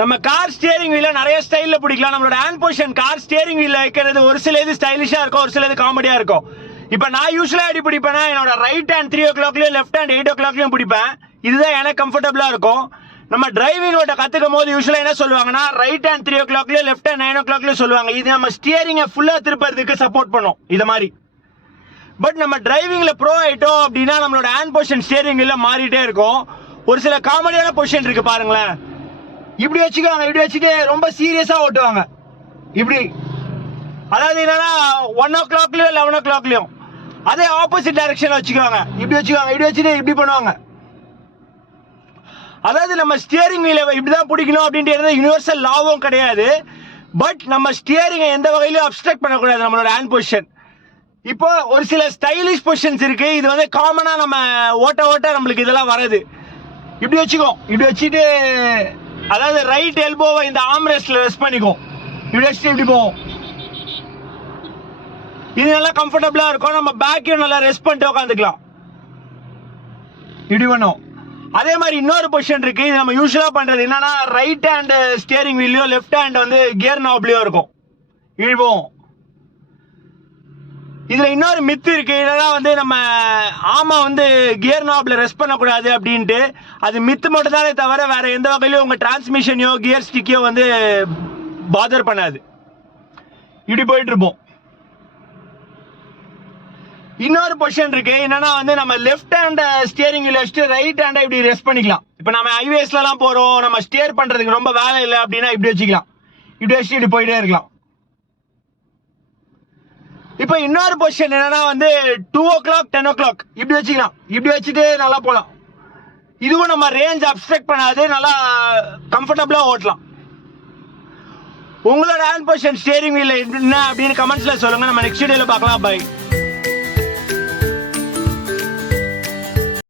நம்ம car steering வீல நிறைய ஸ்டைல்ல பிடிக்கலாம். நம்மளோட ஹேண்ட் பொசிஷன் கார் ஸ்டியரிங் வீல்ல வைக்கிறது ஒரு சில இது ஸ்டைலிஷா இருக்கும், ஒரு சில இது காமெடியா இருக்கும். இப்போ நான் யூஸ்வலா எப்படி பிடிப்பேன்னா என்னோட ரைட் ஹேண்ட் 3 o'clockலயும் லெஃப்ட் ஹேண்ட் 8 o'clockலயும் பிடிப்பேன். இதுதான் எனக்கு கம்ஃபர்டபுளா இருக்கும். நம்ம டிரைவிங் ஓட்ட கத்துக்கும் போது யூஸ்வலா என்ன சொல்லுவாங்கன்னா ரைட் ஹேண்ட் 3 o'clockலயும் லெஃப்ட் ஹேண்ட் 9 o'clockலயும் சொல்லுவாங்க. இது நம்ம ஸ்டியரிங்கை ஃபுல்லா திருப்பறதுக்கு சப்போர்ட் பண்ணும் இது மாதிரி. பட் நம்ம டிரைவிங்ல ப்ரோ ஆயிட்டோம் அப்படின்னா நம்மளோட ஹேண்ட் பொசிஷன் ஸ்டியரிங் வீல்ல மாறிட்டே இருக்கும். ஒரு சில காமெடியான பொசிஷன் இருக்கு பாருங்களேன். இப்படி வச்சுக்குவாங்க, இப்படி வச்சுட்டு ரொம்ப சீரியஸா ஓட்டுவாங்க. இப்படி அதாவது என்னன்னா 1 o'clockலயும் 11 o'clockலயும் அதே ஆப்போசிட் டைரக்ஷன்ல வச்சுக்குவாங்க. இப்படி வச்சுக்குவாங்க, இப்படி வச்சுட்டு இப்படி பண்ணுவாங்க. அதாவது நம்ம ஸ்டியரிங் வீலை இப்படிதான் பிடிக்கணும் அப்படின்றது யூனிவர்சல் லாவும் கிடையாது. பட் நம்ம ஸ்டியரிங்கை எந்த வகையிலும் அப்ஸ்ட்ரக்ட் பண்ணக்கூடாது நம்மளோட ஹேண்ட் பொசிஷன். இப்போ ஒரு சில ஸ்டைலிஷ் பொசிஷன்ஸ் இருக்கு. இது வந்து காமனா நம்ம ஓட்ட ஓட்ட நம்மளுக்கு இதெல்லாம் வருது. இப்படி வச்சுக்கோ, இப்படி வச்சுட்டு அதாவது ரைட் எல்போவை இந்த ஆர்ம் ரெஸ்ட்ல ரெஸ்ட் பண்ணிக்கும். இப்படி வச்சுட்டு இப்படி போவோம். இது நல்லா கம்ஃபர்டபுளா இருக்கும். நம்ம பேக்கையும் நல்லா ரெஸ்ட் பண்ணிட்டு உட்காந்துக்கலாம். இப்படி பண்ணும். அதே மாதிரி இன்னொரு பொசிஷன் இருக்கு. இது நம்ம யூஸ்வலா பண்றது என்னன்னா ரைட் ஹேண்ட் ஸ்டியரிங் வீல்லையோ லெஃப்ட் ஹேண்ட் வந்து கியர் நாப்லயோ இருக்கும். இப்படி போவோம். இதுல இன்னொரு மித்து இருக்கு. இதெல்லாம் வந்து நம்ம ஆமா வந்து கியர் நாப்ல ரெஸ்ட் பண்ணக்கூடாது அப்படின்ட்டு. அது மித்து மட்டும் தானே தவிர வேற எந்த வகையிலும் உங்க டிரான்ஸ்மிஷனையோ கியர் ஸ்டிக்கையோ வந்து பாதர் பண்ணாது. இப்படி போயிட்டு இருப்போம். இன்னொரு பொசிஷன் இருக்கு. என்னன்னா வந்து நம்ம லெஃப்ட் ஹேண்ட் ஸ்டியரிங் வீல் வச்சுட்டு ரைட் ஹேண்டை இப்படி ரெஸ்ட் பண்ணிக்கலாம். இப்போ நம்ம ஹைவேஸ்ல எல்லாம் போறோம், நம்ம ஸ்டியர் பண்றதுக்கு ரொம்ப வேலை இல்லை அப்படின்னா இப்படி வச்சுக்கலாம். இப்படி வச்சுட்டு இப்படி போயிட்டே இருக்கலாம். இப்போ இன்னொரு பொசிஷன் என்னன்னா வந்து 2 o'clock 10 o'clock இப்படி வச்சுக்கலாம். இப்படி வச்சுட்டு நல்லா போகலாம். இதுவும் நம்ம ரேஞ்ச் அப்ஸ்ட்ரக்ட் பண்ணாது, நல்லா கம்ஃபர்டபுளா ஓட்டலாம். உங்களோட ஹேண்ட் பொசிஷன் ஸ்டியரிங் வீல்ல என்ன அப்படின்னு கமெண்ட்ஸ்ல சொல்லுங்க. நம்ம நெக்ஸ்ட் வீடியோல பார்க்கலாம். பை.